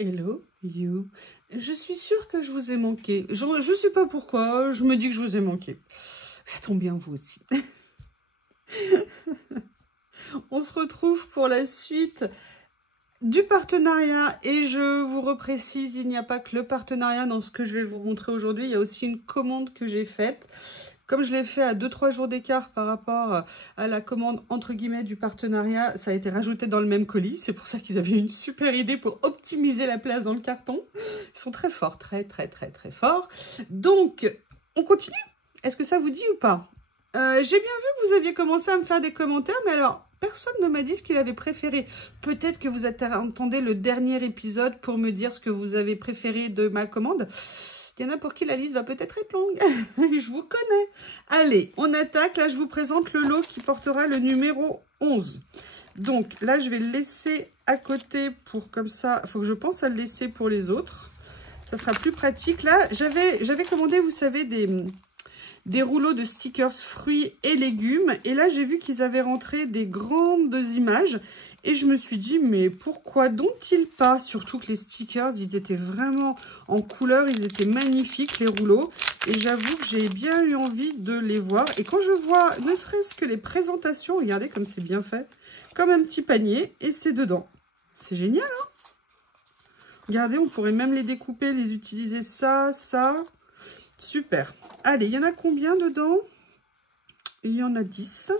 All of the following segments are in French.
Hello, you. Je suis sûre que je vous ai manqué. Je ne sais pas pourquoi, je me dis que je vous ai manqué. Ça tombe bien, vous aussi. On se retrouve pour la suite du partenariat. Et je vous reprécise, il n'y a pas que le partenariat dans ce que je vais vous montrer aujourd'hui. Il y a aussi une commande que j'ai faite. Comme je l'ai fait à 2-3 jours d'écart par rapport à la commande entre guillemets du partenariat, ça a été rajouté dans le même colis. C'est pour ça qu'ils avaient une super idée pour optimiser la place dans le carton. Ils sont très forts, très forts. Donc, on continue. Est-ce que ça vous dit ou pas? J'ai bien vu que vous aviez commencé à me faire des commentaires, mais alors, personne ne m'a dit ce qu'il avait préféré. Peut-être que vous attendez le dernier épisode pour me dire ce que vous avez préféré de ma commande. Il y en a pour qui la liste va peut-être être longue. Je vous connais. Allez, on attaque. Là, je vous présente le lot qui portera le numéro 11. Donc, là, je vais le laisser à côté pour comme ça. Il faut que je pense à le laisser pour les autres. Ça sera plus pratique. Là, j'avais commandé, vous savez, des rouleaux de stickers fruits et légumes. Et là, j'ai vu qu'ils avaient rentré des grandes images. Et je me suis dit, mais pourquoi donc-ils pas? Surtout que les stickers, ils étaient vraiment en couleur. Ils étaient magnifiques, les rouleaux. Et j'avoue que j'ai bien eu envie de les voir. Et quand je vois, ne serait-ce que les présentations, regardez comme c'est bien fait. Comme un petit panier. Et c'est dedans. C'est génial, hein? Regardez, on pourrait même les découper, les utiliser ça. Super. Allez, il y en a combien dedans? Il y en a 10.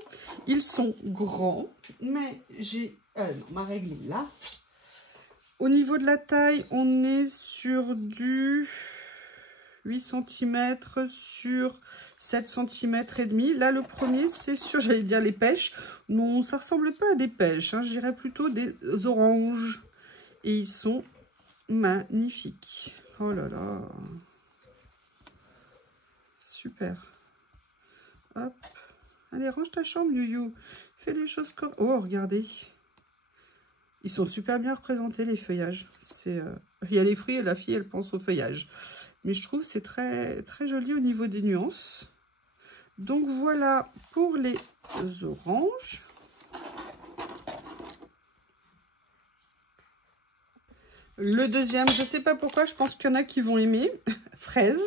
Ils sont grands, mais j'ai... non, ma règle est là. Au niveau de la taille, on est sur du 8 cm sur 7 cm et demi. Là, le premier, c'est sur, j'allais dire les pêches. Non, ça ressemble pas à des pêches, hein. Je dirais plutôt des oranges. Et ils sont magnifiques. Oh là là. Super. Hop. Allez, range ta chambre, Youyou. Fais les choses comme... Oh, regardez. Ils sont super bien représentés, les feuillages. Il y a les fruits et la fille, elle pense au feuillage. Mais je trouve que c'est très joli au niveau des nuances. Donc, voilà pour les oranges. Le deuxième, je ne sais pas pourquoi, je pense qu'il y en a qui vont aimer. Fraise.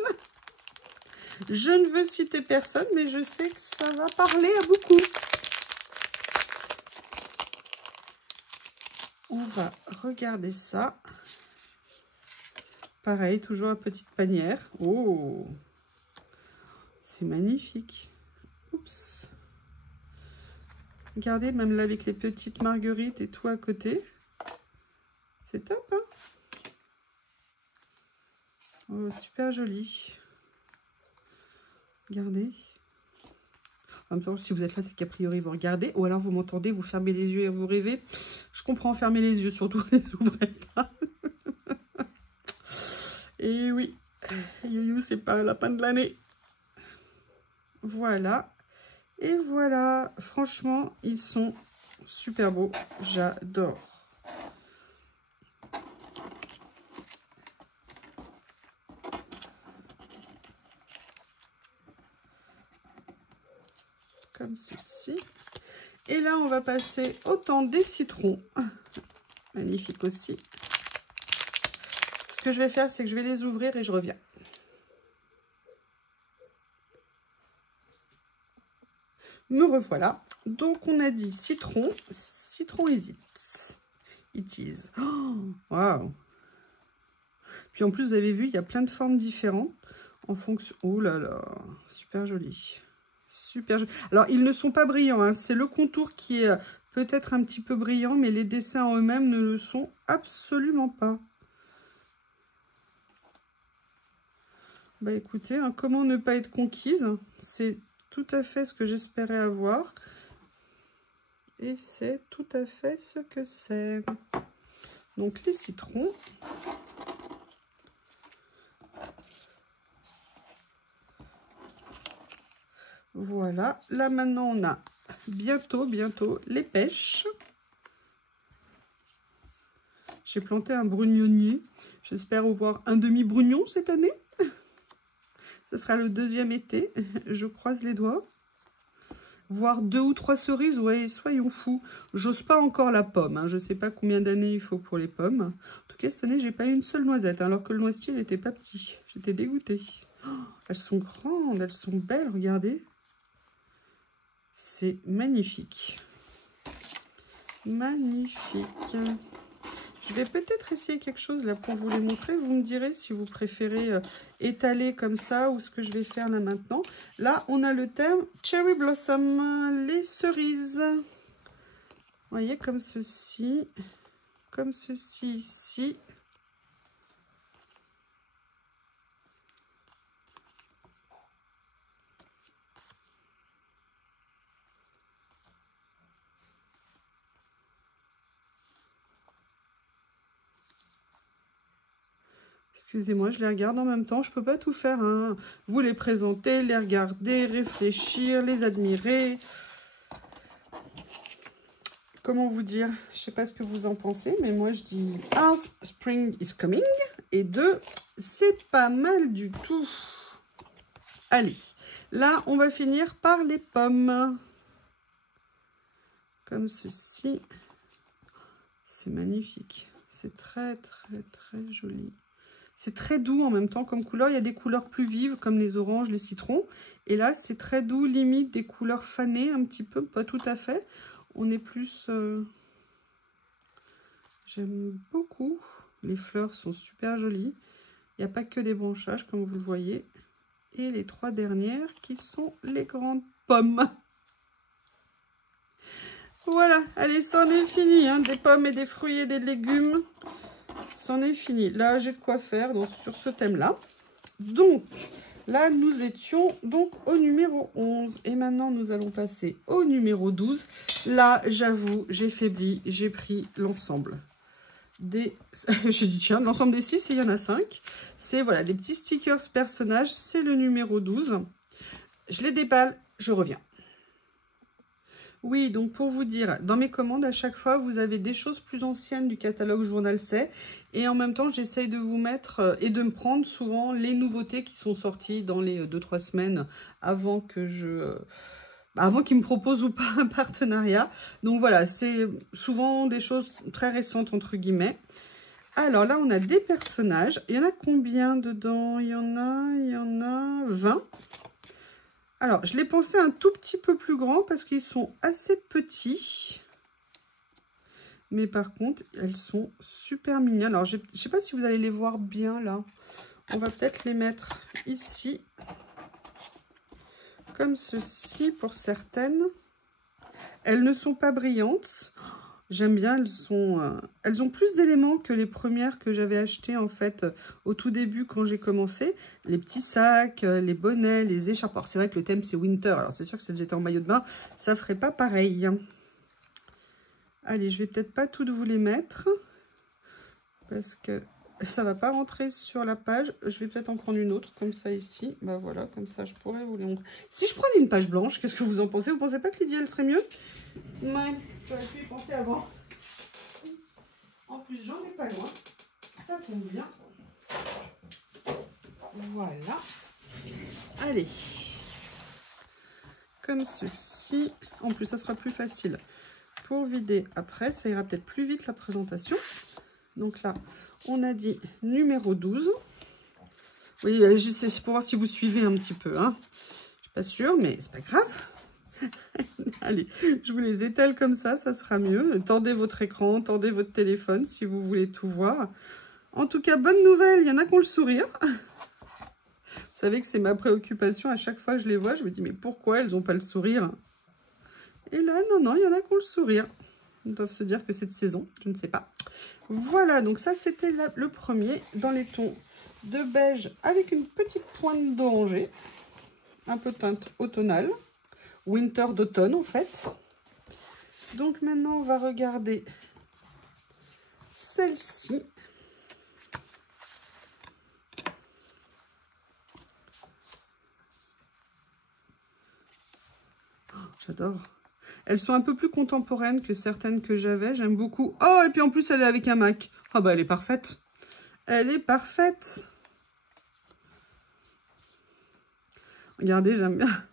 Je ne veux citer personne, mais je sais que ça va parler à beaucoup. On va regarder ça. Pareil, toujours à petite panière. Oh, c'est magnifique. Oups. Regardez, même là avec les petites marguerites et tout à côté. C'est top, hein? Oh, super joli. Regardez. En même temps, si vous êtes là, c'est qu'a priori vous regardez. Ou alors vous m'entendez, vous fermez les yeux et vous rêvez. Je comprends, fermer les yeux, surtout les ouvrez pas. Et oui, Youyou, c'est pas la fin de l'année. Voilà. Et voilà. Franchement, ils sont super beaux. J'adore. Comme ceci. Et là, on va passer au temps des citrons. Magnifique aussi. Ce que je vais faire, c'est que je vais les ouvrir et je reviens. Me revoilà. Donc, on a dit citron. Citron it is. Oh, waouh. Puis en plus, vous avez vu, il y a plein de formes différentes en fonction... Oh là là, super joli. Super joli. Alors, ils ne sont pas brillants, hein. C'est le contour qui est peut-être un petit peu brillant, mais les dessins en eux-mêmes ne le sont absolument pas. Bah écoutez, hein, comment ne pas être conquise? C'est tout à fait ce que j'espérais avoir. Et c'est tout à fait ce que c'est. Donc, les citrons. Voilà, là maintenant on a bientôt les pêches. J'ai planté un brugnonnier. J'espère avoir un demi-brugnon cette année. Ce sera le deuxième été. Je croise les doigts. voire 2 ou 3 cerises. Ouais, soyons fous. J'ose pas encore la pomme. Hein. Je sais pas combien d'années il faut pour les pommes. En tout cas, cette année, j'ai pas eu une seule noisette, hein, alors que le noisetier n'était pas petit. J'étais dégoûtée. Oh, elles sont grandes, elles sont belles, regardez. C'est magnifique. Magnifique. Je vais peut-être essayer quelque chose là pour vous les montrer. Vous me direz si vous préférez étaler comme ça ou ce que je vais faire là maintenant. Là, on a le thème Cherry Blossom, les cerises. Vous voyez, comme ceci ici. Excusez-moi, je les regarde en même temps. Je ne peux pas tout faire. Hein. Vous les présenter, les regarder, réfléchir, les admirer. Comment vous dire? Je ne sais pas ce que vous en pensez, mais moi je dis 1, spring is coming. Et 2, c'est pas mal du tout. Allez, là on va finir par les pommes. Comme ceci. C'est magnifique. C'est très très très joli. C'est très doux en même temps comme couleur. Il y a des couleurs plus vives comme les oranges, les citrons. Et là, c'est très doux, limite des couleurs fanées un petit peu, pas tout à fait. On est plus... J'aime beaucoup. Les fleurs sont super jolies. Il n'y a pas que des branchages comme vous le voyez. Et les 3 dernières qui sont les grandes pommes. Voilà, allez, ça en est fini. Hein. Des pommes et des fruits et des légumes. C'en est fini. Là, j'ai de quoi faire donc, sur ce thème-là. Donc, là, nous étions donc au numéro 11. Et maintenant, nous allons passer au numéro 12. Là, j'avoue, j'ai faibli. J'ai pris l'ensemble des... j'ai dit, tiens, l'ensemble des 6, et il y en a 5. C'est, voilà, des petits stickers personnages. C'est le numéro 12. Je les déballe, je reviens. Oui, donc pour vous dire, dans mes commandes, à chaque fois, vous avez des choses plus anciennes du catalogue Journal C'est. Et en même temps, j'essaye de vous mettre et de me prendre souvent les nouveautés qui sont sorties dans les 2-3 semaines avant que avant qu'ils me proposent ou pas un partenariat. Donc voilà, c'est souvent des choses très récentes, entre guillemets. Alors là, on a des personnages. Il y en a combien dedans? Il y en a 20. Alors, je l'ai pensé un tout petit peu plus grand parce qu'ils sont assez petits. Mais par contre, elles sont super mignonnes. Alors, je ne sais pas si vous allez les voir bien là. On va peut-être les mettre ici. Comme ceci pour certaines. Elles ne sont pas brillantes. J'aime bien, elles ont plus d'éléments que les premières que j'avais achetées en fait au tout début quand j'ai commencé. Les petits sacs, les bonnets, les écharpes. Alors c'est vrai que le thème c'est winter, alors c'est sûr que si j'étais en maillot de bain, ça ferait pas pareil. Allez, je vais peut-être pas toutes vous les mettre parce que ça va pas rentrer sur la page. Je vais peut-être en prendre une autre comme ça ici. Bah voilà, comme ça je pourrais vous les montrer. Si je prenais une page blanche, qu'est-ce que vous en pensez? Vous pensez pas que l'idéal serait mieux? Ouais, j'aurais pu y penser avant. En plus, j'en ai pas loin. Ça tombe bien. Voilà. Allez. Comme ceci. En plus, ça sera plus facile pour vider après. Ça ira peut-être plus vite la présentation. Donc là, on a dit numéro 12. Oui, c'est pour voir si vous suivez un petit peu. Hein. Je suis pas sûre, mais c'est pas grave. Allez, je vous les étale comme ça sera mieux. Tendez votre écran, tendez votre téléphone si vous voulez tout voir. En tout cas, bonne nouvelle, il y en a qui ont le sourire. Vous savez que c'est ma préoccupation. À chaque fois que je les vois, je me dis, mais pourquoi elles n'ont pas le sourire? Et là, non, il y en a qui ont le sourire. Ils doivent se dire que c'est de saison, je ne sais pas. Voilà, donc ça, c'était le premier dans les tons de beige avec une petite pointe d'oranger. Un peu teinte automnale. Winter d'automne en fait. Donc maintenant on va regarder celle-ci. Oh, j'adore. Elles sont un peu plus contemporaines que certaines que j'avais. J'aime beaucoup. Oh, et puis en plus elle est avec un MAC. Ah bah elle est parfaite. Elle est parfaite. Regardez, j'aime bien.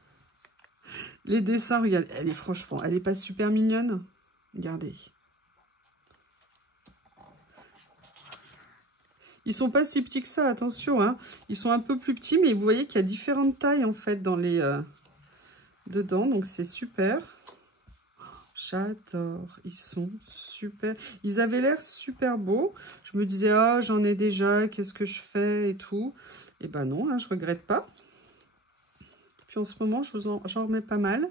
Les dessins, regardez, franchement, elle est pas super mignonne. Regardez. Ils sont pas si petits que ça, attention, hein. Ils sont un peu plus petits, mais vous voyez qu'il y a différentes tailles, en fait, dans les... dedans, donc c'est super. J'adore, ils sont super. Ils avaient l'air super beaux. Je me disais, ah, j'en ai déjà, qu'est-ce que je fais et tout. Et ben non, hein, je regrette pas. Puis en ce moment, j'en remets pas mal.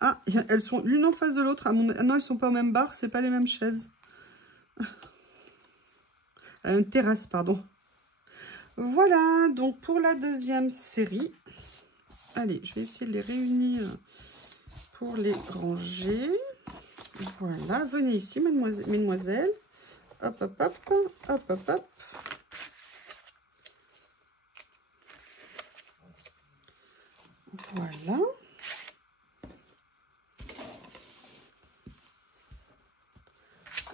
Ah, elles sont l'une en face de l'autre. Ah non, elles sont pas au même bar, c'est pas les mêmes chaises. À une terrasse, pardon. Voilà, donc pour la deuxième série. Allez, je vais essayer de les réunir pour les ranger. Voilà, venez ici, mesdemoiselles. Hop, hop, hop, hop, hop, hop. Voilà.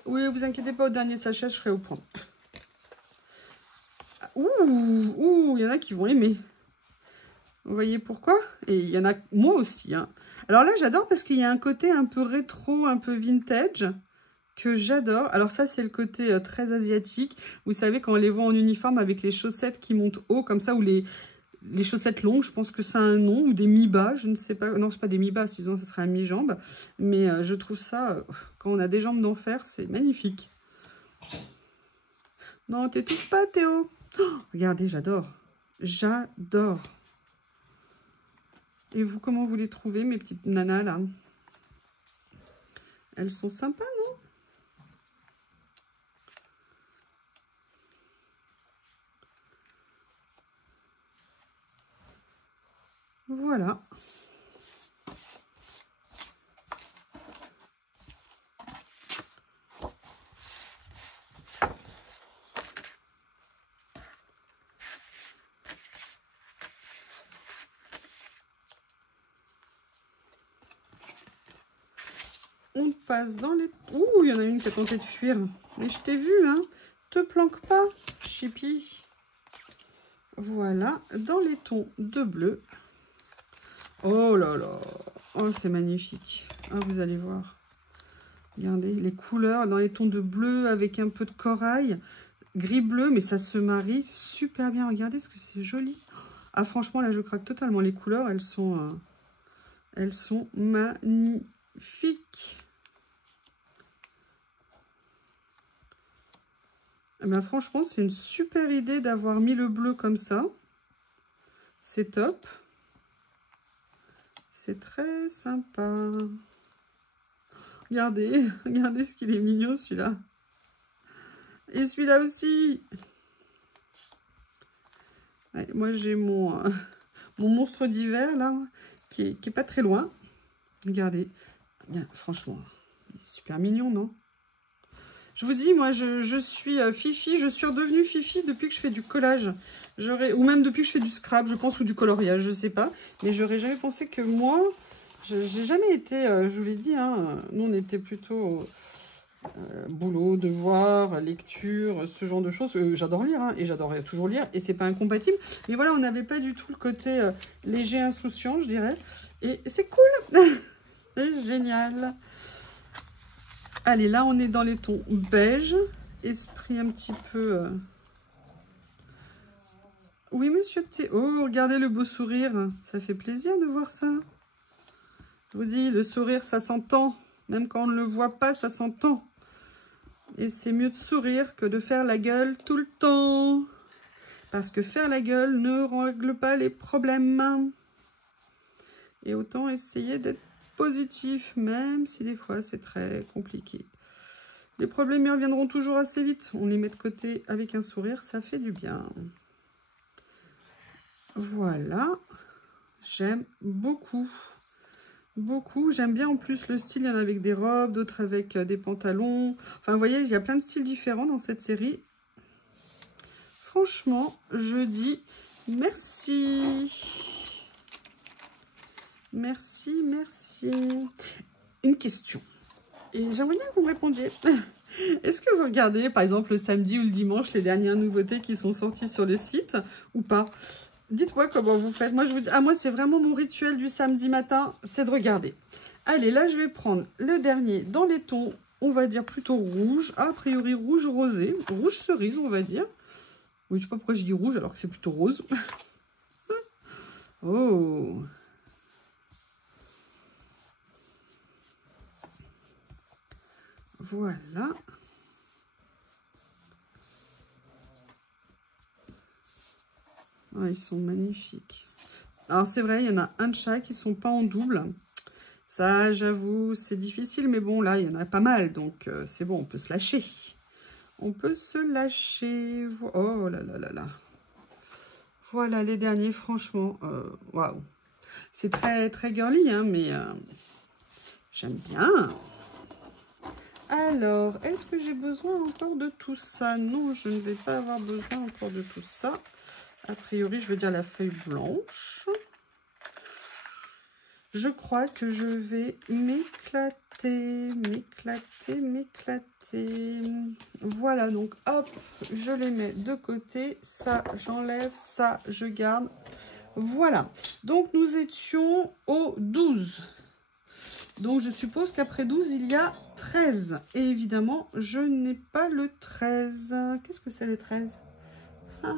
Oui, vous inquiétez pas, au dernier sachet, je serai au point. Ouh, il y en a qui vont aimer. Vous voyez pourquoi? Et il y en a, moi aussi. Hein. Alors là, j'adore parce qu'il y a un côté un peu rétro, un peu vintage, que j'adore. Alors ça, c'est le côté très asiatique. Vous savez, quand on les voit en uniforme avec les chaussettes qui montent haut, comme ça, ou les chaussettes longues, je pense que ça a un nom, ou des mi-bas, je ne sais pas. Non, c'est pas des mi-bas, sinon ça serait un mi-jambe. Mais je trouve ça, quand on a des jambes d'enfer, c'est magnifique. Non, t'étouffes pas, Théo. Oh, regardez, j'adore. J'adore. Et vous, comment vous les trouvez, mes petites nanas, là? Elles sont sympas, non? Voilà. On passe dans les... Ouh, il y en a une qui a tenté de fuir. Mais je t'ai vu, hein. Te planque pas, Chippy. Voilà, dans les tons de bleu. Oh là là. Oh, c'est magnifique. Ah, vous allez voir. Regardez, les couleurs dans les tons de bleu avec un peu de corail. Gris-bleu, mais ça se marie super bien. Regardez ce que c'est joli. Ah, franchement, là, je craque totalement. Les couleurs, elles sont magnifiques. Eh ben, franchement, c'est une super idée d'avoir mis le bleu comme ça. C'est top. C'est très sympa. Regardez, regardez ce qu'il est mignon, celui-là. Et celui-là aussi. Ouais, moi, j'ai mon monstre d'hiver, là, qui est pas très loin. Regardez. Bien, franchement, il est super mignon, non? Je vous dis, moi, je suis Fifi. Je suis redevenue Fifi depuis que je fais du collage. Ou même depuis que je fais du scrap, je pense, ou du coloriage, je sais pas. Mais j'aurais jamais pensé que moi, j'ai jamais été, je vous l'ai dit, hein, nous, on était plutôt boulot, devoir, lecture, ce genre de choses. J'adore lire, hein, et j'adorerais toujours lire, et c'est pas incompatible. Mais voilà, on n'avait pas du tout le côté léger, insouciant, je dirais. Et c'est cool. C'est génial. Allez, là, on est dans les tons beige, esprit un petit peu... Oui, monsieur T. Oh, regardez le beau sourire. Ça fait plaisir de voir ça. Je vous dis, le sourire, ça s'entend. Même quand on ne le voit pas, ça s'entend. Et c'est mieux de sourire que de faire la gueule tout le temps. Parce que faire la gueule ne règle pas les problèmes. Et autant essayer d'être positif, même si des fois c'est très compliqué. Les problèmes y reviendront toujours assez vite. On les met de côté avec un sourire, ça fait du bien. Voilà. J'aime beaucoup. Beaucoup. J'aime bien en plus le style. Il y en a avec des robes, d'autres avec des pantalons. Enfin, vous voyez, il y a plein de styles différents dans cette série. Franchement, je dis merci. Merci, merci. Une question. Et j'aimerais bien que vous me répondiez. Est-ce que vous regardez, par exemple, le samedi ou le dimanche, les dernières nouveautés qui sont sorties sur le site ou pas? Dites-moi comment vous faites. Moi, je vous dis, moi, c'est vraiment mon rituel du samedi matin, c'est de regarder. Allez, là, je vais prendre le dernier dans les tons, on va dire plutôt rouge. A priori, rouge rosé, rouge cerise, on va dire. Oui, je sais pas pourquoi je dis rouge alors que c'est plutôt rose. Oh! Voilà. Ah, ils sont magnifiques. Alors, c'est vrai, il y en a un de chaque, ils ne sont pas en double. Ça, j'avoue, c'est difficile, mais bon, là, il y en a pas mal, donc c'est bon, on peut se lâcher. On peut se lâcher. Oh là là là là. Voilà les derniers, franchement, waouh. C'est très, très girly, hein, mais j'aime bien. Alors, est-ce que j'ai besoin encore de tout ça? Non, je ne vais pas avoir besoin encore de tout ça. A priori, je veux dire la feuille blanche. Je crois que je vais m'éclater, m'éclater. Voilà, donc hop, je les mets de côté. Ça, j'enlève, ça, je garde. Voilà, donc nous étions au 12. Donc, je suppose qu'après 12, il y a 13. Et évidemment, je n'ai pas le 13. Qu'est-ce que c'est le 13? Ah.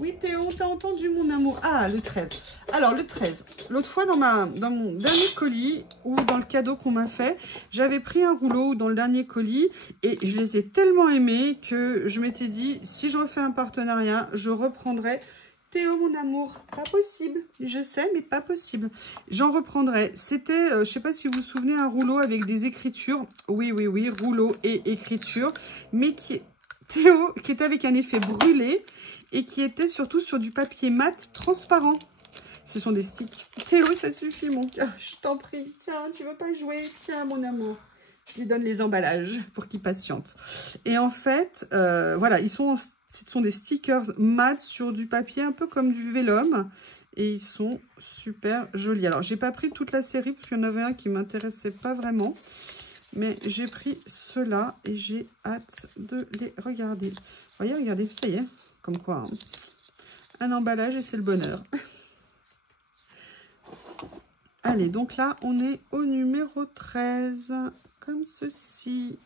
Oui, Théo, t'as entendu mon amour? Ah, le 13. Alors, le 13. L'autre fois, dans mon dernier colis, ou dans le cadeau qu'on m'a fait, j'avais pris un rouleau dans le dernier colis. Et je les ai tellement aimés que je m'étais dit, si je refais un partenariat, je reprendrai... Théo, mon amour, pas possible. Je sais, mais pas possible. J'en reprendrai. C'était, je ne sais pas si vous vous souvenez, un rouleau avec des écritures. Oui, oui, oui, rouleau et écriture. Mais qui, Théo, qui était avec un effet brûlé et qui était surtout sur du papier mat transparent. Ce sont des sticks. Théo, ça suffit, mon cœur. Je t'en prie. Tiens, tu veux pas jouer? Tiens, mon amour. Je lui donne les emballages pour qu'il patiente. Et en fait, voilà, ce sont des stickers mat sur du papier, un peu comme du vélum. Et ils sont super jolis. Alors, j'ai pas pris toute la série, parce qu'il y en avait un qui ne m'intéressait pas vraiment. Mais j'ai pris ceux-là et j'ai hâte de les regarder. Vous voyez, regardez, ça y est, comme quoi. Hein. Un emballage et c'est le bonheur. Allez, donc là, on est au numéro 13, comme ceci.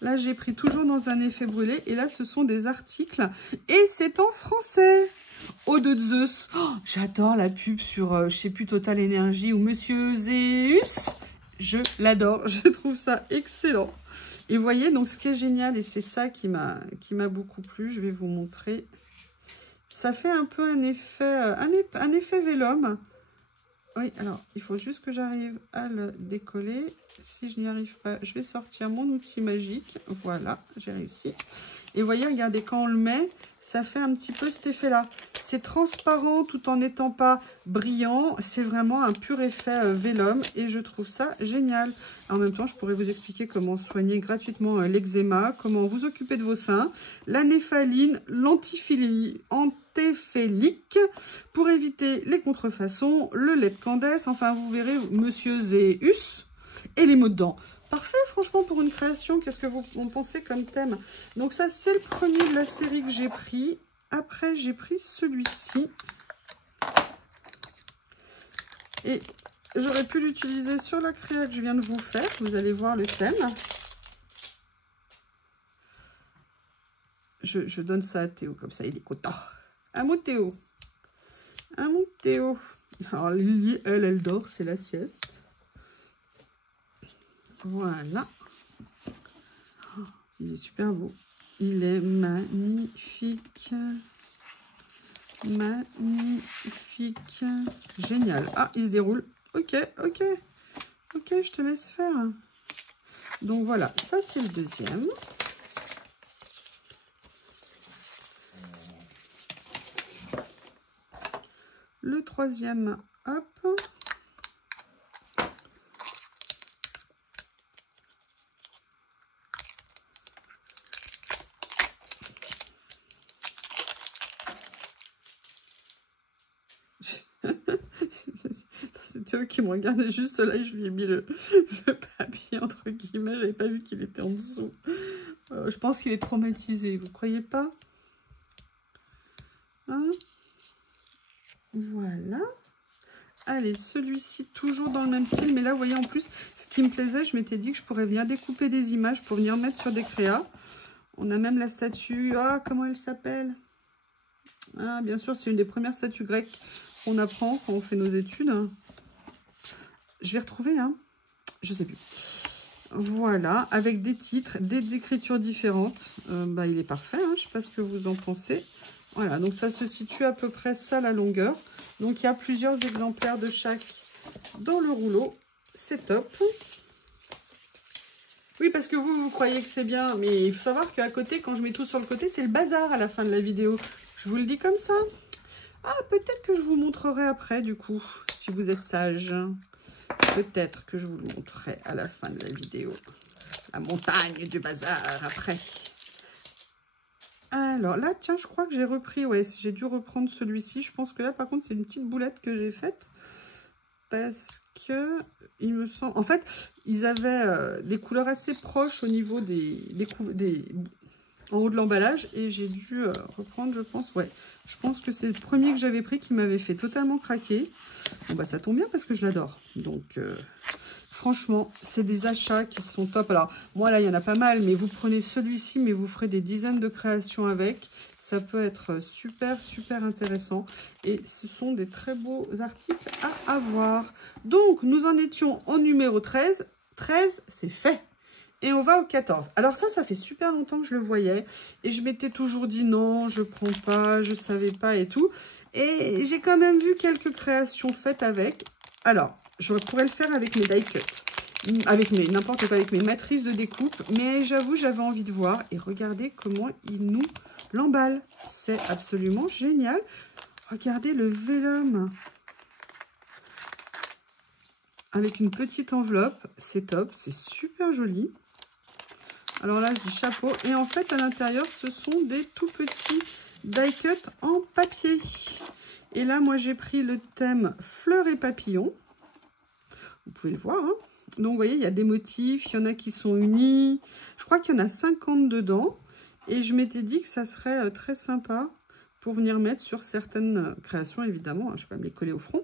Là, j'ai pris toujours dans un effet brûlé. Et là, ce sont des articles. Et c'est en français. Eau de Zeus. Oh, j'adore la pub sur, je sais plus, Total Énergie ou Monsieur Zeus. Je l'adore. Je trouve ça excellent. Et vous voyez, donc, ce qui est génial, et c'est ça qui m'a beaucoup plu, je vais vous montrer. Ça fait un peu un effet vélum. Oui, alors, il faut juste que j'arrive à le décoller. Si je n'y arrive pas, je vais sortir mon outil magique. Voilà, j'ai réussi. Et vous voyez, regardez, quand on le met, ça fait un petit peu cet effet-là. C'est transparent tout en n'étant pas brillant. C'est vraiment un pur effet vélum et je trouve ça génial. En même temps, je pourrais vous expliquer comment soigner gratuitement l'eczéma, comment vous occuper de vos seins, la néphaline, l'antifélique pour éviter les contrefaçons, le lait de Candès. Enfin, vous verrez, Monsieur Zeus et les mots de dents. Parfait, franchement, pour une création. Qu'est-ce que vous en pensez comme thème? Donc ça, c'est le premier de la série que j'ai pris. Après, j'ai pris celui-ci. Et j'aurais pu l'utiliser sur la créa que je viens de vous faire. Vous allez voir le thème. Je donne ça à Théo, comme ça, il est content. Un mot Théo. Un mot Théo. Alors, Lily, elle dort, c'est la sieste. Voilà. Oh, il est super beau. Il est magnifique. Magnifique. Génial. Ah, il se déroule. Ok, ok. Ok, je te laisse faire. Donc voilà, ça c'est le deuxième. Le troisième, hop. C'était eux qui me regardaient juste là et je lui ai mis le papier entre guillemets. J'avais pas vu qu'il était en dessous. Je pense qu'il est traumatisé, vous croyez pas? Hein? Voilà. Allez, celui-ci, toujours dans le même style. Mais là, vous voyez, en plus, ce qui me plaisait, je m'étais dit que je pourrais venir découper des images pour venir mettre sur des créas. On a même la statue. Ah, comment elle s'appelle? Ah, bien sûr, c'est une des premières statues grecques qu'on apprend quand on fait nos études. Je vais retrouver, hein. Je sais plus. Voilà, avec des titres, des écritures différentes. Bah, il est parfait, hein. Je ne sais pas ce que vous en pensez. Voilà, donc ça se situe à peu près ça la longueur. Donc il y a plusieurs exemplaires de chaque dans le rouleau. C'est top. Oui, parce que vous croyez que c'est bien, mais il faut savoir qu'à côté, quand je mets tout sur le côté, c'est le bazar à la fin de la vidéo. Je vous le dis comme ça. Ah, peut-être que je vous montrerai après, du coup, si vous êtes sage. Peut-être que je vous le montrerai à la fin de la vidéo. La montagne du bazar après. Alors là, tiens, je crois que j'ai repris, ouais, j'ai dû reprendre celui-ci. Je pense que là, par contre, c'est une petite boulette que j'ai faite. Parce que, il me semble... En fait, ils avaient des couleurs assez proches au niveau en haut de l'emballage. Et j'ai dû reprendre, je pense, ouais. Je pense que c'est le premier que j'avais pris qui m'avait fait totalement craquer. Bon, bah, ça tombe bien parce que je l'adore. Donc... franchement, c'est des achats qui sont top. Alors, moi, là, il y en a pas mal, mais vous prenez celui-ci, mais vous ferez des dizaines de créations avec. Ça peut être super, super intéressant. Et ce sont des très beaux articles à avoir. Donc, nous en étions au numéro 13. 13, c'est fait. Et on va au 14. Alors ça fait super longtemps que je le voyais. Et je m'étais toujours dit non, je prends pas, je savais pas et tout. Et j'ai quand même vu quelques créations faites avec. Alors... je pourrais le faire avec mes die cuts, avec n'importe quoi, avec mes matrices de découpe, mais j'avoue, j'avais envie de voir et regardez comment il nous l'emballe. C'est absolument génial. Regardez le vélum avec une petite enveloppe, c'est top, c'est super joli. Alors là, je dis chapeau. Et en fait, à l'intérieur, ce sont des tout petits die cuts en papier. Et là, moi, j'ai pris le thème fleurs et papillons. Vous pouvez le voir, hein. Donc, vous voyez, il y a des motifs, il y en a qui sont unis. Je crois qu'il y en a 50 dedans. Et je m'étais dit que ça serait très sympa pour venir mettre sur certaines créations, évidemment. Je ne vais pas me les coller au front.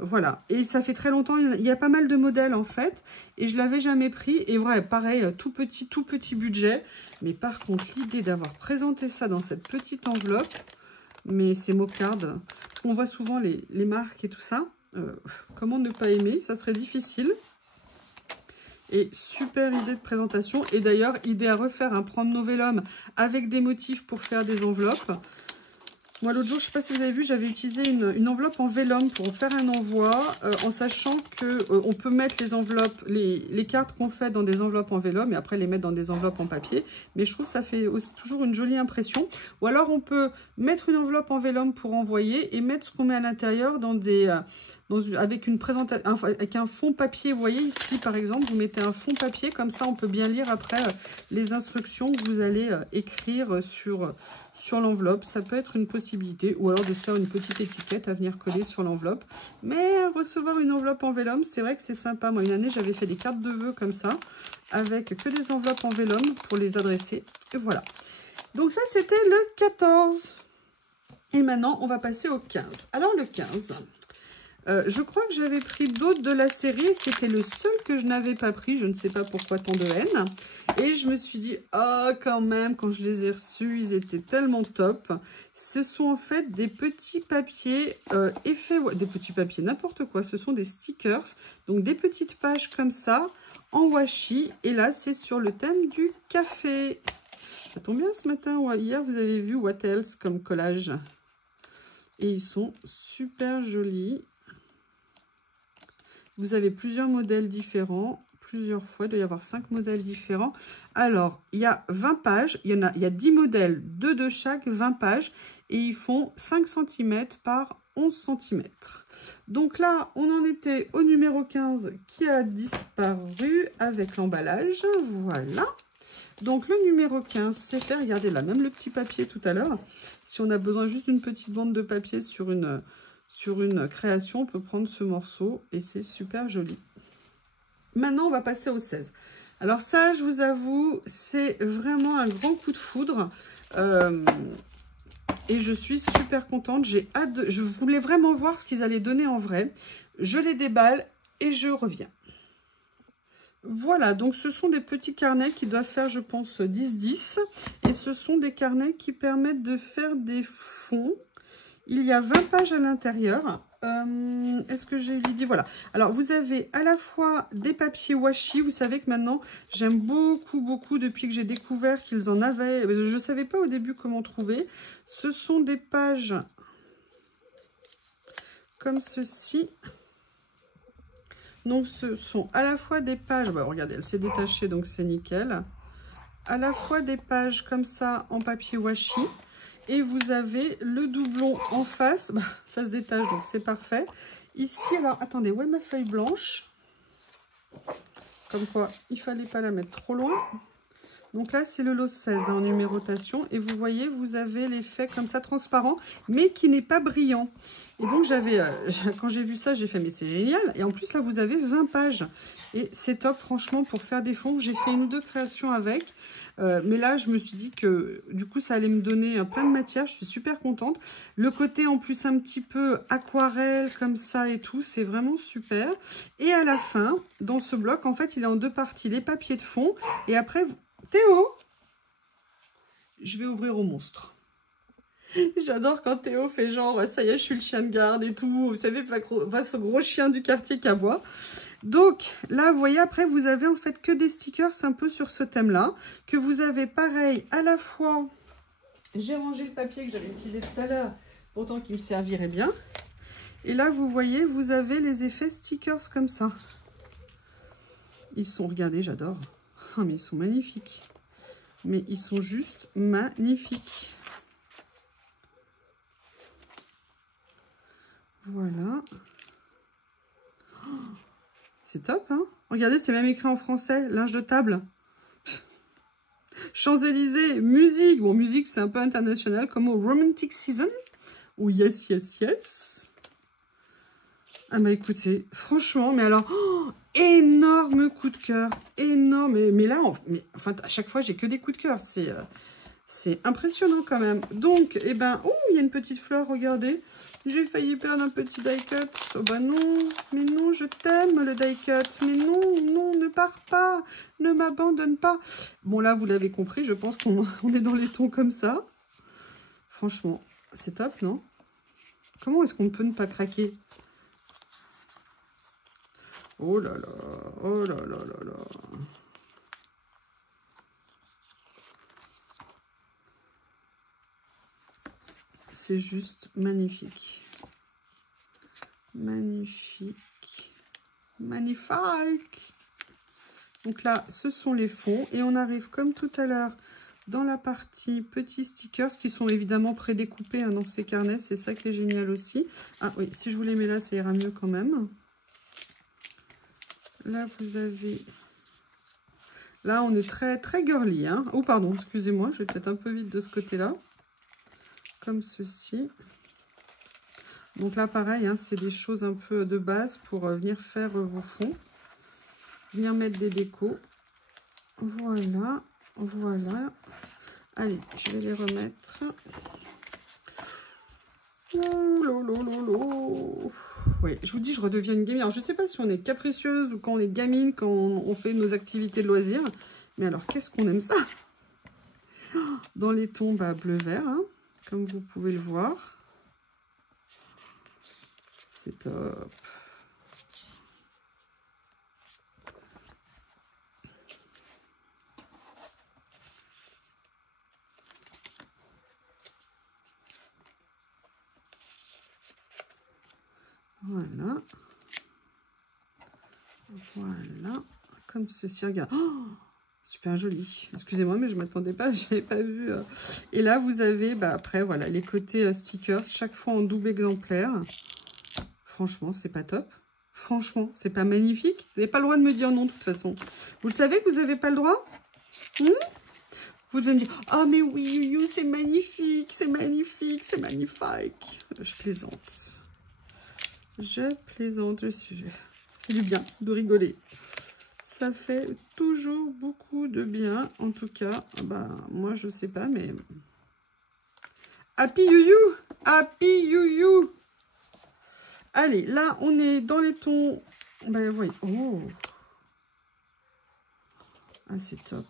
Voilà. Et ça fait très longtemps, il y a pas mal de modèles, en fait. Et je ne l'avais jamais pris. Et ouais, pareil, tout petit budget. Mais par contre, l'idée d'avoir présenté ça dans cette petite enveloppe, mais c'est Mocard. Parce qu'on voit souvent les marques et tout ça. Comment ne pas aimer, ça serait difficile. Et super idée de présentation. Et d'ailleurs, idée à refaire, hein, prendre nos vélums avec des motifs pour faire des enveloppes. Moi, l'autre jour, je ne sais pas si vous avez vu, j'avais utilisé une enveloppe en vélum pour faire un envoi, en sachant qu'on peut mettre les enveloppes, les cartes qu'on fait dans des enveloppes en vélum et après les mettre dans des enveloppes en papier. Mais je trouve que ça fait aussi toujours une jolie impression. Ou alors, on peut mettre une enveloppe en vélum pour envoyer et mettre ce qu'on met à l'intérieur dans avec une présentation, avec un fond papier. Vous voyez ici, par exemple, vous mettez un fond papier, comme ça, on peut bien lire après les instructions que vous allez écrire sur l'enveloppe. Ça peut être une possibilité, ou alors de faire une petite étiquette à venir coller sur l'enveloppe. Mais recevoir une enveloppe en vélum, c'est vrai que c'est sympa. Moi, une année, j'avais fait des cartes de vœux comme ça, avec que des enveloppes en vélum pour les adresser. Et voilà. Donc ça, c'était le 14. Et maintenant, on va passer au 15. Alors, le 15... je crois que j'avais pris d'autres de la série. C'était le seul que je n'avais pas pris. Je ne sais pas pourquoi tant de haine. Et je me suis dit, oh, quand même, quand je les ai reçus, ils étaient tellement top. Ce sont en fait des petits papiers effets, des petits papiers, n'importe quoi. Ce sont des stickers. Donc, des petites pages comme ça, en washi. Et là, c'est sur le thème du café. Ça tombe bien ce matin ou hier, vous avez vu What Else comme collage. Et ils sont super jolis. Vous avez plusieurs modèles différents, plusieurs fois, il doit y avoir 5 modèles différents. Alors, il y a 20 pages, il y a 10 modèles, 2 de chaque, 20 pages, et ils font 5 cm par 11 cm. Donc là, on en était au numéro 15 qui a disparu avec l'emballage, voilà. Donc le numéro 15, c'est fait, regardez là, même le petit papier tout à l'heure. Si on a besoin juste d'une petite bande de papier sur une création, on peut prendre ce morceau et c'est super joli. Maintenant, on va passer au 16. Alors ça, je vous avoue, c'est vraiment un grand coup de foudre. et je suis super contente. J'ai hâte je voulais vraiment voir ce qu'ils allaient donner en vrai. Je les déballe et je reviens. Voilà, donc ce sont des petits carnets qui doivent faire, je pense, 10-10. Et ce sont des carnets qui permettent de faire des fonds. Il y a 20 pages à l'intérieur. Est-ce que j'ai dit? Voilà. Alors, vous avez à la fois des papiers washi. Vous savez que maintenant, j'aime beaucoup, beaucoup, depuis que j'ai découvert qu'ils en avaient. Je ne savais pas au début comment trouver. Ce sont des pages comme ceci. Donc, ce sont à la fois des pages... Bah, regardez, elle s'est détachée, donc c'est nickel. À la fois des pages comme ça en papier washi. Et vous avez le doublon en face. Bah, ça se détache, donc c'est parfait. Ici, alors, attendez, où est ma feuille blanche? Comme quoi, il ne fallait pas la mettre trop loin. Donc là, c'est le lot 16 hein, en numérotation. Et vous voyez, vous avez l'effet comme ça, transparent, mais qui n'est pas brillant. Et donc, quand j'ai vu ça, j'ai fait, mais c'est génial. Et en plus, là, vous avez 20 pages. Et c'est top, franchement, pour faire des fonds. J'ai fait 1 ou 2 créations avec. Mais là, je me suis dit que, du coup, ça allait me donner plein de matière. Je suis super contente. Le côté, en plus, un petit peu aquarelle, comme ça et tout, c'est vraiment super. Et à la fin, dans ce bloc, en fait, il est en 2 parties. Les papiers de fond. Et après... Théo, je vais ouvrir au monstre. J'adore quand Théo fait genre, ça y est, je suis le chien de garde et tout. Vous savez, va ce gros chien du quartier qui aboie. Donc là, vous voyez, après, vous avez en fait que des stickers un peu sur ce thème-là. Que vous avez pareil, à la fois, j'ai rangé le papier que j'avais utilisé tout à l'heure, pourtant qu'il me servirait bien. Et là, vous voyez, vous avez les effets stickers comme ça. Ils sont, regardez, j'adore. Oh, mais ils sont magnifiques. Mais ils sont juste magnifiques. Voilà. Oh, c'est top, hein? Regardez, c'est même écrit en français. Linge de table. Champs-Élysées, musique. Bon, musique, c'est un peu international, comme au Romantic Season. Ou yes, yes, yes. Ah bah écoutez, franchement, mais alors... Oh, énorme coup de cœur, énorme, mais là, enfin, à chaque fois, j'ai que des coups de cœur, c'est impressionnant quand même. Donc, eh ben, oh, il y a une petite fleur, regardez, j'ai failli perdre un petit die cut. Oh bah non, mais non, je t'aime le die cut, mais non, non, ne pars pas, ne m'abandonne pas. Bon, là, vous l'avez compris, je pense qu'on est dans les tons comme ça. Franchement, c'est top, non? Comment est-ce qu'on peut ne pas craquer? Oh là là, oh là là là là. C'est juste magnifique. Magnifique. Magnifique. Donc là, ce sont les fonds. Et on arrive comme tout à l'heure dans la partie petits stickers qui sont évidemment prédécoupés hein, dans ces carnets. C'est ça qui est génial aussi. Ah oui, si je vous les mets là, ça ira mieux quand même. Là, vous avez... Là, on est très, très girly. Hein. Oh, pardon, excusez-moi, je vais peut-être un peu vite de ce côté-là. Comme ceci. Donc là, pareil, hein, c'est des choses un peu de base pour venir faire vos fonds. Venir mettre des décos. Voilà, voilà. Allez, je vais les remettre. Oh, lolo. Oui, je vous dis, je redeviens une gamine. Alors, je ne sais pas si on est capricieuse ou quand on est gamine, quand on fait nos activités de loisirs. Mais alors, qu'est-ce qu'on aime ça? Dans les tons bleu-vert, hein, comme vous pouvez le voir. C'est top. Voilà. Voilà. Comme ceci. Regarde. Oh, super joli. Excusez-moi, mais je ne m'attendais pas. Je n'avais pas vu. Et là, vous avez, après, voilà, les côtés stickers. Chaque fois en double exemplaire. Franchement, c'est pas top. Franchement, c'est pas magnifique. Vous n'avez pas le droit de me dire non, de toute façon. Vous le savez que vous n'avez pas le droit? Vous devez me dire, oh mais oui, c'est magnifique, c'est magnifique, c'est magnifique. Je plaisante. Je plaisante, je suis... Ça fait du bien de rigoler. Ça fait toujours beaucoup de bien. En tout cas, moi, je sais pas, mais... Happy you. Happy you. Allez, là, on est dans les tons... Ben, oui. Oh. Ah, c'est top.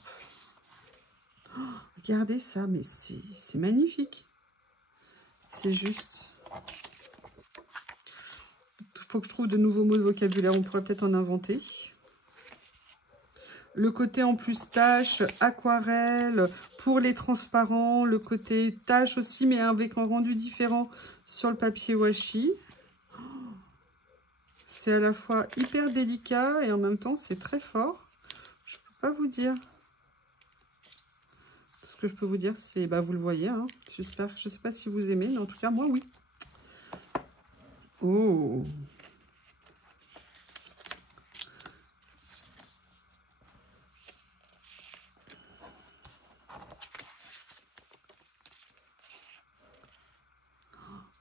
Oh, regardez ça, mais c'est magnifique. C'est juste... Il faut que je trouve de nouveaux mots de vocabulaire. On pourrait peut-être en inventer. Le côté en plus tache, aquarelle, pour les transparents. Le côté tache aussi, mais avec un rendu différent sur le papier washi. C'est à la fois hyper délicat et en même temps, c'est très fort. Je ne peux pas vous dire. Tout ce que je peux vous dire, c'est... Bah, vous le voyez. Hein. J'espère. Je ne sais pas si vous aimez, mais en tout cas, moi, oui. Oh!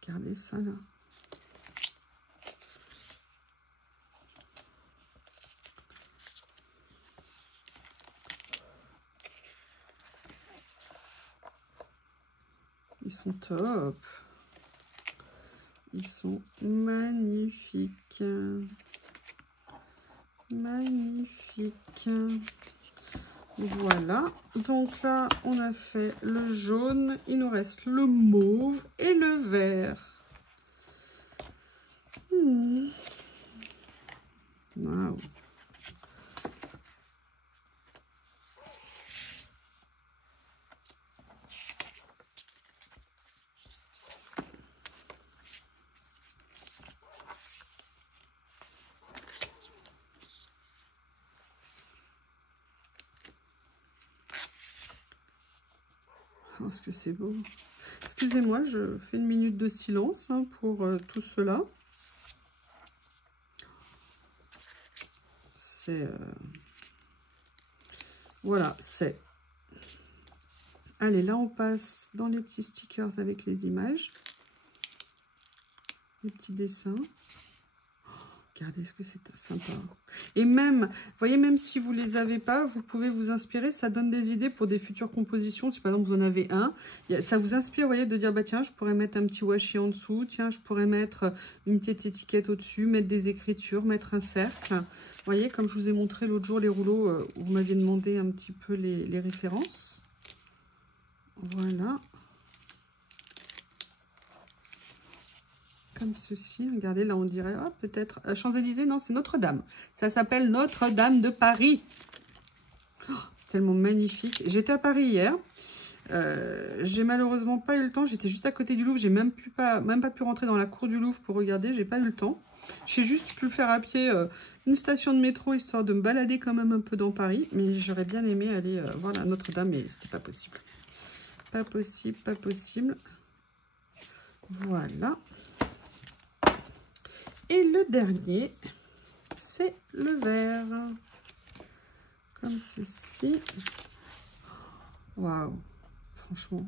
Regardez ça, là. Ils sont top. Ils sont magnifiques. Magnifiques. Voilà. Donc là, on a fait le jaune. Il nous reste le mauve et le vert. Waouh. Oh, est-ce que c'est beau? Excusez-moi, je fais une minute de silence hein, pour tout cela. C'est... Voilà, c'est... Allez, là, on passe dans les petits stickers avec les images. Les petits dessins. Regardez ce que c'est sympa. Et même, vous voyez, même si vous ne les avez pas, vous pouvez vous inspirer. Ça donne des idées pour des futures compositions. Si par exemple vous en avez un, ça vous inspire, vous voyez, de dire, bah tiens, je pourrais mettre un petit washi en dessous. Tiens, je pourrais mettre une petite étiquette au-dessus, mettre des écritures, mettre un cercle. Vous voyez, comme je vous ai montré l'autre jour les rouleaux, où vous m'aviez demandé un petit peu les références. Voilà. Comme ceci, regardez, là on dirait, oh, peut-être, Champs-Élysées, non, c'est Notre-Dame. Ça s'appelle Notre-Dame de Paris. Oh, tellement magnifique. J'étais à Paris hier. J'ai malheureusement pas eu le temps. J'étais juste à côté du Louvre. J'ai même pas pu rentrer dans la cour du Louvre pour regarder. J'ai pas eu le temps. J'ai juste pu le faire à pied, une station de métro, histoire de me balader quand même un peu dans Paris. Mais j'aurais bien aimé aller voir la Notre-Dame, mais c'était pas possible. Pas possible, pas possible. Voilà. Et le dernier, c'est le vert. Comme ceci. Waouh, franchement.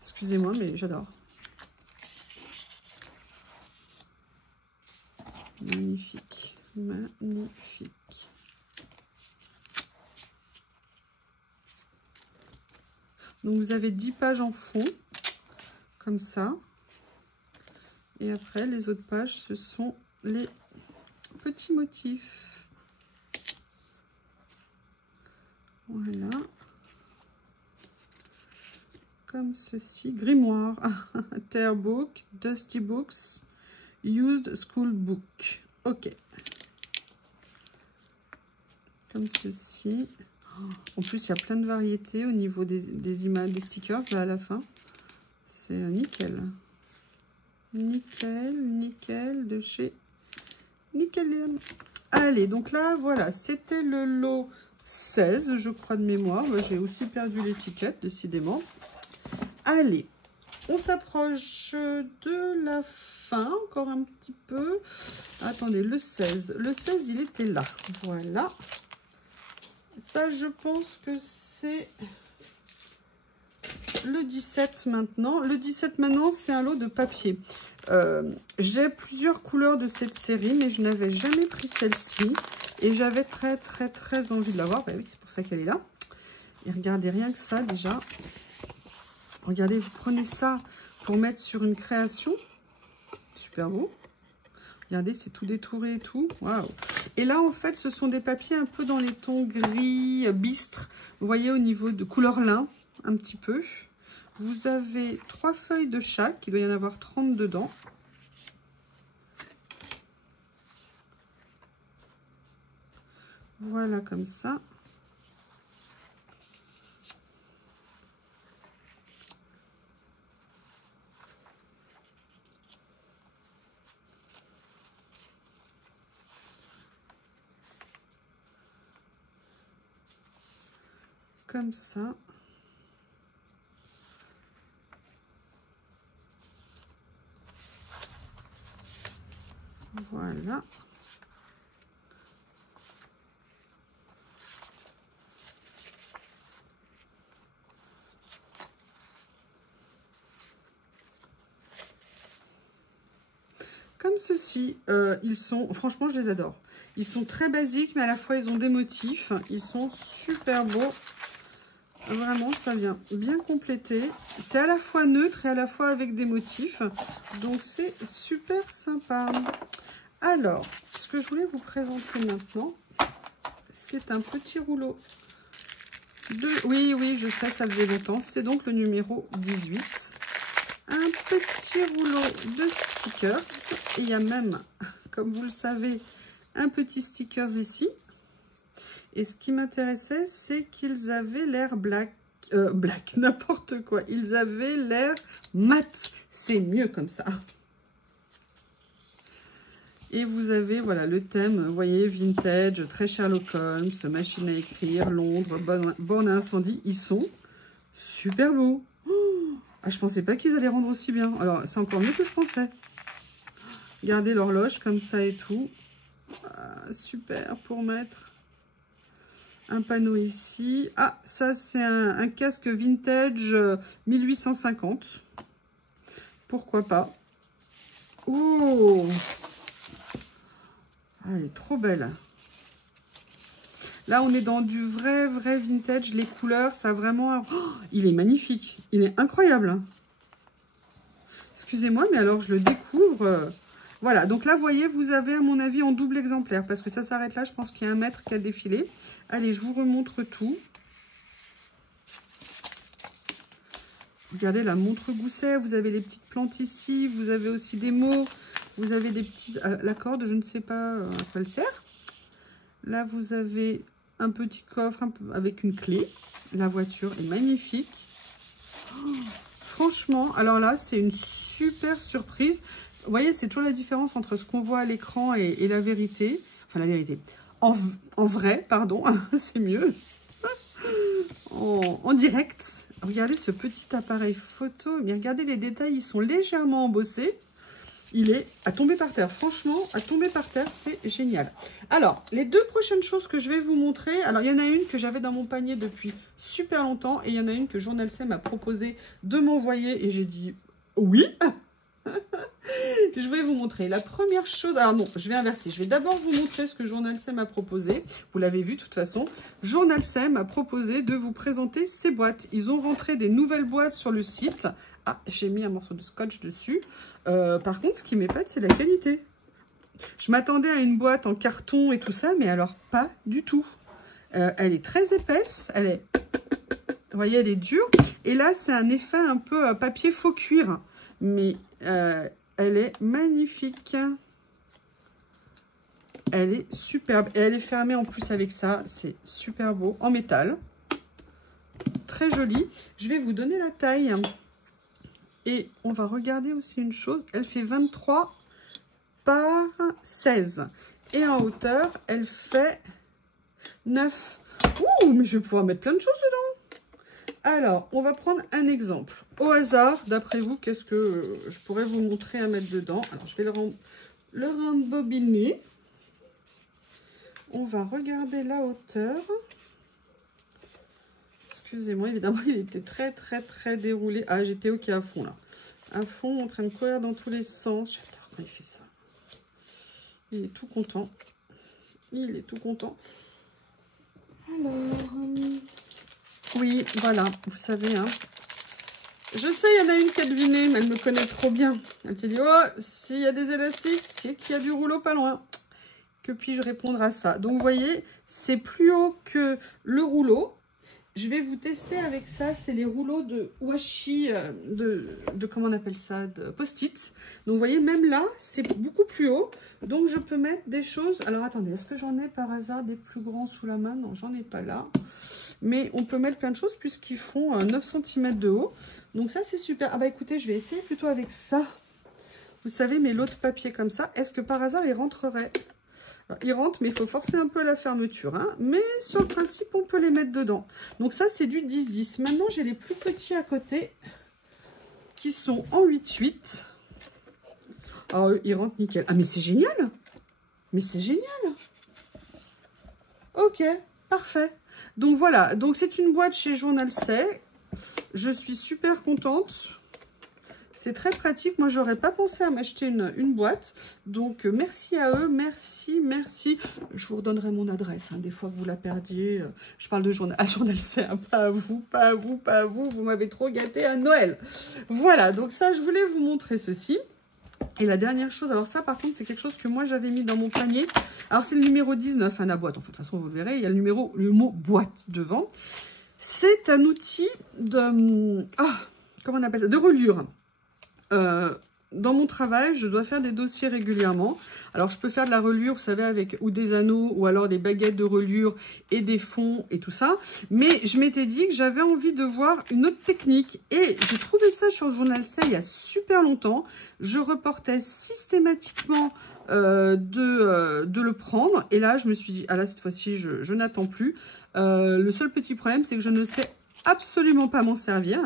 Excusez-moi, mais j'adore. Magnifique, magnifique. Donc vous avez 10 pages en fond, comme ça. Et après, les autres pages, ce sont les petits motifs. Voilà. Comme ceci. Grimoire. Tear Book, Dusty Books, Used School Book. Ok. Comme ceci. En plus, il y a plein de variétés au niveau des images, des stickers, là, à la fin. C'est nickel. Nickel, nickel, de chez Nickel. Allez, donc là, voilà, c'était le lot 16, je crois, de mémoire. J'ai aussi perdu l'étiquette, décidément. Allez, on s'approche de la fin, encore un petit peu. Attendez, le 16. Le 16, il était là. Voilà. Ça, je pense que c'est le 17 maintenant. Le 17 maintenant, c'est un lot de papier. J'ai plusieurs couleurs de cette série, mais je n'avais jamais pris celle-ci. Et j'avais très envie de l'avoir. Bah oui, c'est pour ça qu'elle est là. Et regardez, rien que ça, déjà. Regardez, vous prenez ça pour mettre sur une création. Super beau. Regardez, c'est tout détouré et tout. Waouh. Et là, en fait, ce sont des papiers un peu dans les tons gris, bistre. Vous voyez, au niveau de couleur lin, un petit peu. Vous avez 3 feuilles de chaque. Il doit y en avoir 30 dedans. Voilà, comme ça. Comme ça. Voilà. Comme ceci, ils sont, franchement, je les adore. Ils sont très basiques, mais à la fois, ils ont des motifs. Ils sont super beaux. Vraiment, ça vient bien compléter. C'est à la fois neutre et à la fois avec des motifs. Donc, c'est super sympa. Alors, ce que je voulais vous présenter maintenant, c'est un petit rouleau de... Oui, je sais, ça faisait longtemps. C'est donc le numéro 18. Un petit rouleau de stickers. Et il y a même, comme vous le savez, un petit stickers ici. Et ce qui m'intéressait, c'est qu'ils avaient l'air black, n'importe quoi. Ils avaient l'air mat. C'est mieux comme ça. Et vous avez, voilà, le thème, vous voyez, vintage, très Sherlock Holmes, machine à écrire, Londres, borne à incendie. Ils sont super beaux. Oh, ah, je pensais pas qu'ils allaient rendre aussi bien. Alors, c'est encore mieux que je pensais. Regardez l'horloge comme ça et tout. Ah, super pour mettre un panneau ici. Ah, ça, c'est un casque vintage 1850. Pourquoi pas. Oh, ah, elle est trop belle. Là, on est dans du vrai vintage. Les couleurs, ça a vraiment... Oh, il est magnifique. Il est incroyable. Excusez-moi, mais alors, je le découvre. Voilà, donc là, vous voyez, vous avez, à mon avis, en double exemplaire. Parce que ça s'arrête là. Je pense qu'il y a un mètre qui a défilé. Allez, je vous remontre tout. Regardez la montre gousset. Vous avez les petites plantes ici. Vous avez aussi des mots. Vous avez des petits... la corde, je ne sais pas à quoi elle sert. Là, vous avez... un petit coffre avec une clé. La voiture est magnifique. Oh, franchement, alors là, c'est une super surprise. Vous voyez, c'est toujours la différence entre ce qu'on voit à l'écran et la vérité. Enfin, la vérité. En vrai, pardon, c'est mieux. En direct. Regardez ce petit appareil photo. Mais regardez les détails, ils sont légèrement embossés. Il est à tomber par terre. Franchement, à tomber par terre, c'est génial. Alors, les deux prochaines choses que je vais vous montrer. Alors, il y en a une que j'avais dans mon panier depuis super longtemps. Et il y en a une que Journal C m'a proposé de m'envoyer. Et j'ai dit oui. Je vais vous montrer. La première chose... Alors non, je vais inverser. Je vais d'abord vous montrer ce que Journal C m'a proposé. Vous l'avez vu de toute façon. Journal C m'a proposé de vous présenter ces boîtes. Ils ont rentré des nouvelles boîtes sur le site. Ah, j'ai mis un morceau de scotch dessus. Par contre, ce qui m'épate, c'est la qualité. Je m'attendais à une boîte en carton et tout ça, mais alors pas du tout. Elle est très épaisse. Elle est... Vous voyez, elle est dure. Et là, c'est un effet un peu papier faux cuir. Mais elle est magnifique. Elle est superbe. Et elle est fermée en plus avec ça. C'est super beau. En métal. Très joli. Je vais vous donner la taille. Et on va regarder aussi une chose. Elle fait 23 par 16. Et en hauteur, elle fait 9. Ouh, mais je vais pouvoir mettre plein de choses dedans. Alors, on va prendre un exemple. Au hasard, d'après vous, qu'est-ce que je pourrais vous montrer à mettre dedans? Alors, je vais le rembobiner. On va regarder la hauteur. Excusez-moi, évidemment, il était très déroulé. Ah, j'étais OK à fond, là. À fond, en train de courir dans tous les sens. J'adore quand il fait ça. Il est tout content. Il est tout content. Alors... oui, voilà, vous savez, hein. Je sais, il y en a une qui a deviné, mais elle me connaît trop bien. Elle s'est dit, oh, s'il y a des élastiques, c'est qu'il y a du rouleau pas loin. Que puis-je répondre à ça? Donc, vous voyez, c'est plus haut que le rouleau. Je vais vous tester avec ça, c'est les rouleaux de washi, comment on appelle ça, de post-it. Donc, vous voyez, même là, c'est beaucoup plus haut. Donc, je peux mettre des choses. Alors, attendez, est-ce que j'en ai par hasard des plus grands sous la main? Non, j'en ai pas là. Mais on peut mettre plein de choses puisqu'ils font 9 cm de haut. Donc, ça, c'est super. Ah bah, écoutez, je vais essayer plutôt avec ça. Vous savez, mes lots de papier comme ça, est-ce que par hasard, ils rentreraient? Alors, ils rentrent, mais il faut forcer un peu à la fermeture. Hein. Mais sur le principe, on peut les mettre dedans. Donc ça, c'est du 10-10. Maintenant, j'ai les plus petits à côté qui sont en 8-8. Alors, ils rentrent nickel. Ah, mais c'est génial! Mais c'est génial! Ok, parfait. Donc voilà, donc c'est une boîte chez Journal C. Je suis super contente. C'est très pratique. Moi, j'aurais pas pensé à m'acheter une boîte. Donc, merci à eux. Merci, merci. Je vous redonnerai mon adresse. Hein, des fois que vous la perdiez. Je parle de Journal C. Hein, pas à vous, pas à vous, pas à vous. Vous m'avez trop gâté à Noël. Voilà, donc ça, je voulais vous montrer ceci. Et la dernière chose, alors ça, par contre, c'est quelque chose que moi, j'avais mis dans mon panier. Alors, c'est le numéro 19, hein, la boîte. En fait, de toute façon, vous le verrez, il y a le mot boîte devant. C'est un outil de... comment on appelle ça? De reliure. Dans mon travail, je dois faire des dossiers régulièrement. Alors, je peux faire de la reliure, vous savez, avec ou des anneaux ou alors des baguettes de reliure et des fonds et tout ça. Mais je m'étais dit que j'avais envie de voir une autre technique. Et j'ai trouvé ça sur le Journal C il y a super longtemps. Je reportais systématiquement de le prendre. Et là, je me suis dit, ah là, cette fois-ci, je n'attends plus. Le seul petit problème, c'est que je ne sais absolument pas m'en servir.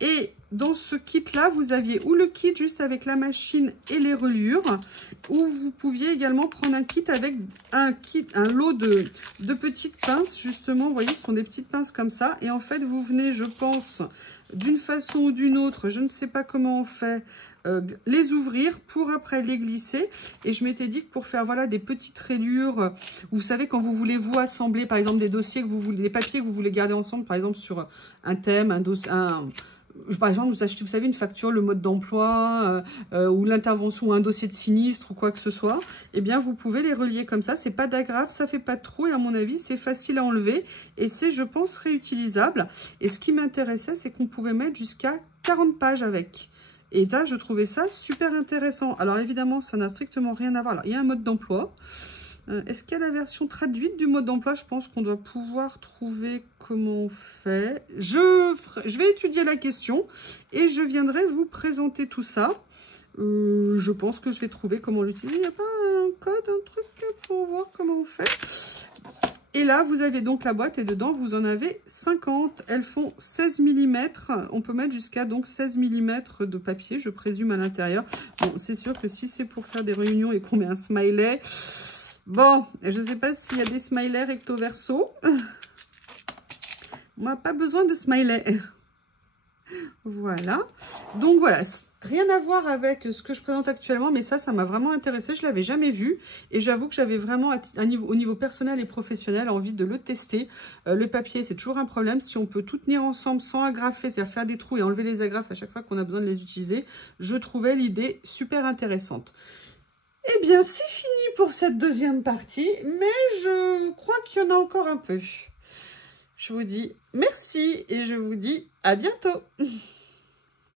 Et dans ce kit là, vous aviez ou le kit juste avec la machine et les reliures, ou vous pouviez également prendre un kit avec un lot de petites pinces. Justement, vous voyez, ce sont des petites pinces comme ça. Et en fait, vous venez, je pense, d'une façon ou d'une autre, je ne sais pas comment on fait, les ouvrir pour après les glisser. Et je m'étais dit que pour faire voilà des petites rayures, vous savez, quand vous voulez vous assembler par exemple des dossiers que vous voulez, des papiers que vous voulez garder ensemble, par exemple sur un thème, un dossier, par exemple, vous achetez, vous savez, une facture, le mode d'emploi, ou l'intervention, ou un dossier de sinistre, ou quoi que ce soit, eh bien, vous pouvez les relier comme ça. C'est pas d'agrafe, ça fait pas de trou, et à mon avis, c'est facile à enlever, et c'est, je pense, réutilisable. Et ce qui m'intéressait, c'est qu'on pouvait mettre jusqu'à 40 pages avec. Et là, je trouvais ça super intéressant. Alors, évidemment, ça n'a strictement rien à voir. Alors, il y a un mode d'emploi. Est-ce qu'il y a la version traduite du mode d'emploi? Je pense qu'on doit pouvoir trouver comment on fait. Je vais étudier la question et je viendrai vous présenter tout ça. Je pense que je vais trouver comment l'utiliser. Il n'y a pas un code, un truc pour voir comment on fait. Et là, vous avez donc la boîte et dedans, vous en avez 50. Elles font 16 mm. On peut mettre jusqu'à donc 16 mm de papier, je présume, à l'intérieur. Bon, c'est sûr que si c'est pour faire des réunions et qu'on met un smiley... Bon, je ne sais pas s'il y a des smileys recto verso. On n'a pas besoin de smiley. Voilà. Donc voilà, rien à voir avec ce que je présente actuellement, mais ça m'a vraiment intéressé. Je ne l'avais jamais vu et j'avoue que j'avais vraiment, au niveau personnel et professionnel, envie de le tester. Le papier, c'est toujours un problème. Si on peut tout tenir ensemble sans agrafer, c'est-à-dire faire des trous et enlever les agrafes à chaque fois qu'on a besoin de les utiliser, je trouvais l'idée super intéressante. Eh bien, c'est fini pour cette deuxième partie, mais je crois qu'il y en a encore un peu. Je vous dis merci et je vous dis à bientôt.